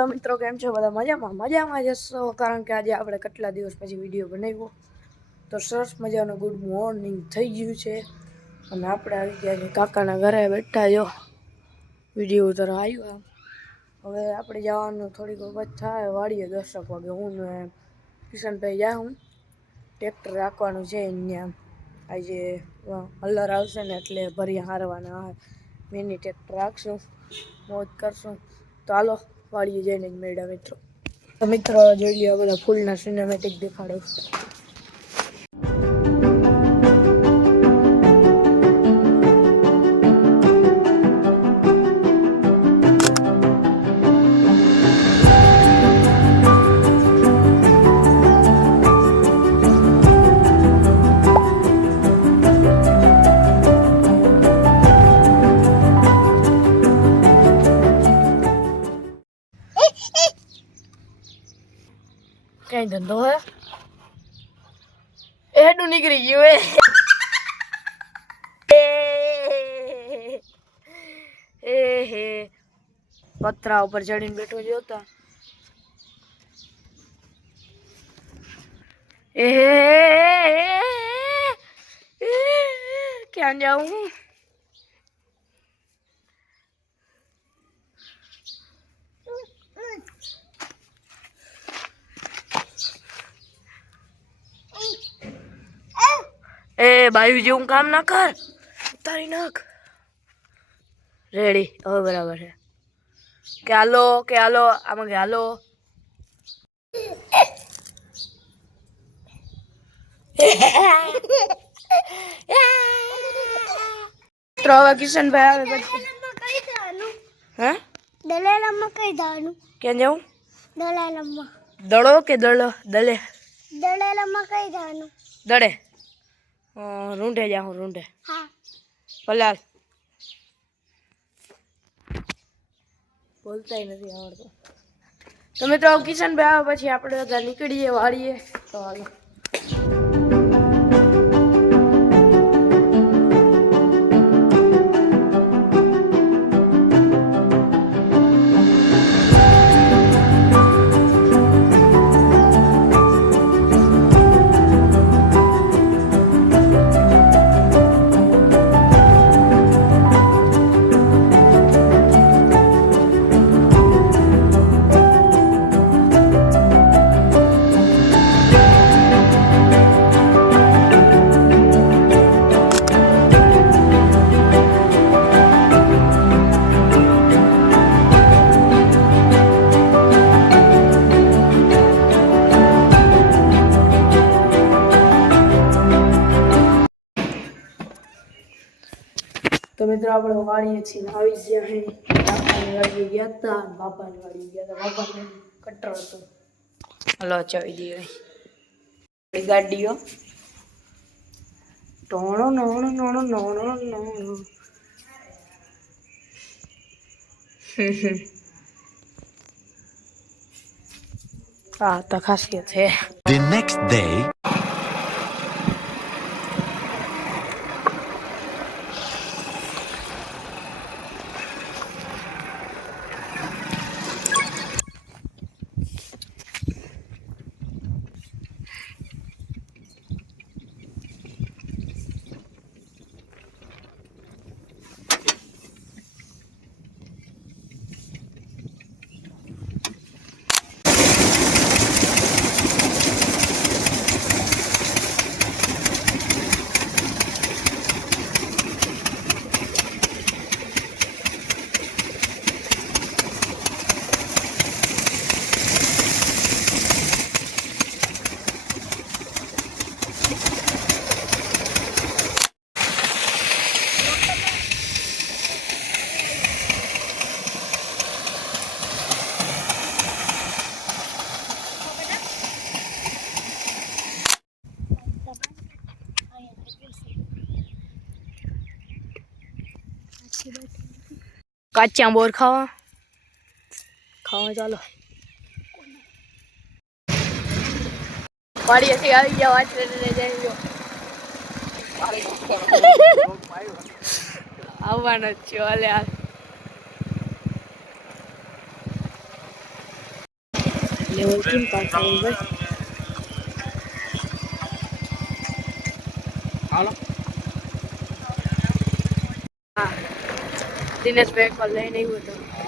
Hello મિત્રો, કેમ છો બધા? મજામાં જશો, કારણ કે આજે આપણે કેટલા દિવસ પછી વિડીયો બનાવ્યો તો સરસ મજાનો ગુડ મોર્નિંગ થઈ ગયું છે અને આપણે આવી ગયા છે કાકાના ઘરે બેઠા જો વિડીયો ઉતારવા આવ્યા. હવે આપણે જવાનું થોડીક વખત થાય વાડીએ 10 વાગે. હું ને કિશનભાઈ જાઉં, ટ્રેક્ટર રાખવાનું છે અહીંયા. આજે હલર આવશે ને એટલે ભરી હારવાના મિની ટ્રેક્ટર રાખશું, મોજ કરશું. તો હાલો વાડીએ જઈને જ મેળા મિત્રો. તો મિત્રો જોઈ લ્યો, બધા ફૂલના સિનેમેટિક દેખાડો. કઈ ધંધો હે એડું નીકળી ગયું હે પતરા ઉપર ચડીને બેઠો જોતા ક્યાં જાઉં? બાયુ જેવું કામ ના કર, ઉતારી નાખ. રેડી, હવે બરાબર છે. કે હાલો આમાં કે હાલો. તો હવે કિશનભાઈ આવે પછી હે દલાલમાં કઈ દાવાનું? ક્યાં જાઉં? દલાલમાં. દડો કે દડો? દલે. દલાલમાં કઈ દાવાનું? દડે. રૂંઢે જાઉં, રૂંઢે. હા. પલાલ બોલતાય નથી આવડતું. તો મિત્રો કિશનભાઈ આવે પછી આપણે બધા નીકળીએ વાળીએ. તો હાલો. તો મિત્રો આપણે વાળીએ છીએ, આવી ગયા હે. બાપાની વાડી ગયા હતા, બાપાની વાડી ગયા હતા. બાપાને કટર હતું. હલો ચાવી દઈએ ગાડીઓ. ટોણો નોણો નોણો નોણો નોણો. હા તો ખાસિયત છે. The next day. કાચા બોર ખાવા ચાલો. વાડીએથી આવી ગયા, વાંચને જઈ આવવાનો જ છે. હાલે હાલ કેમ પાડતા હોય ભાઈ હાલો હા દિનેશભાઈ એકવાર લઈને આવ્યો હતો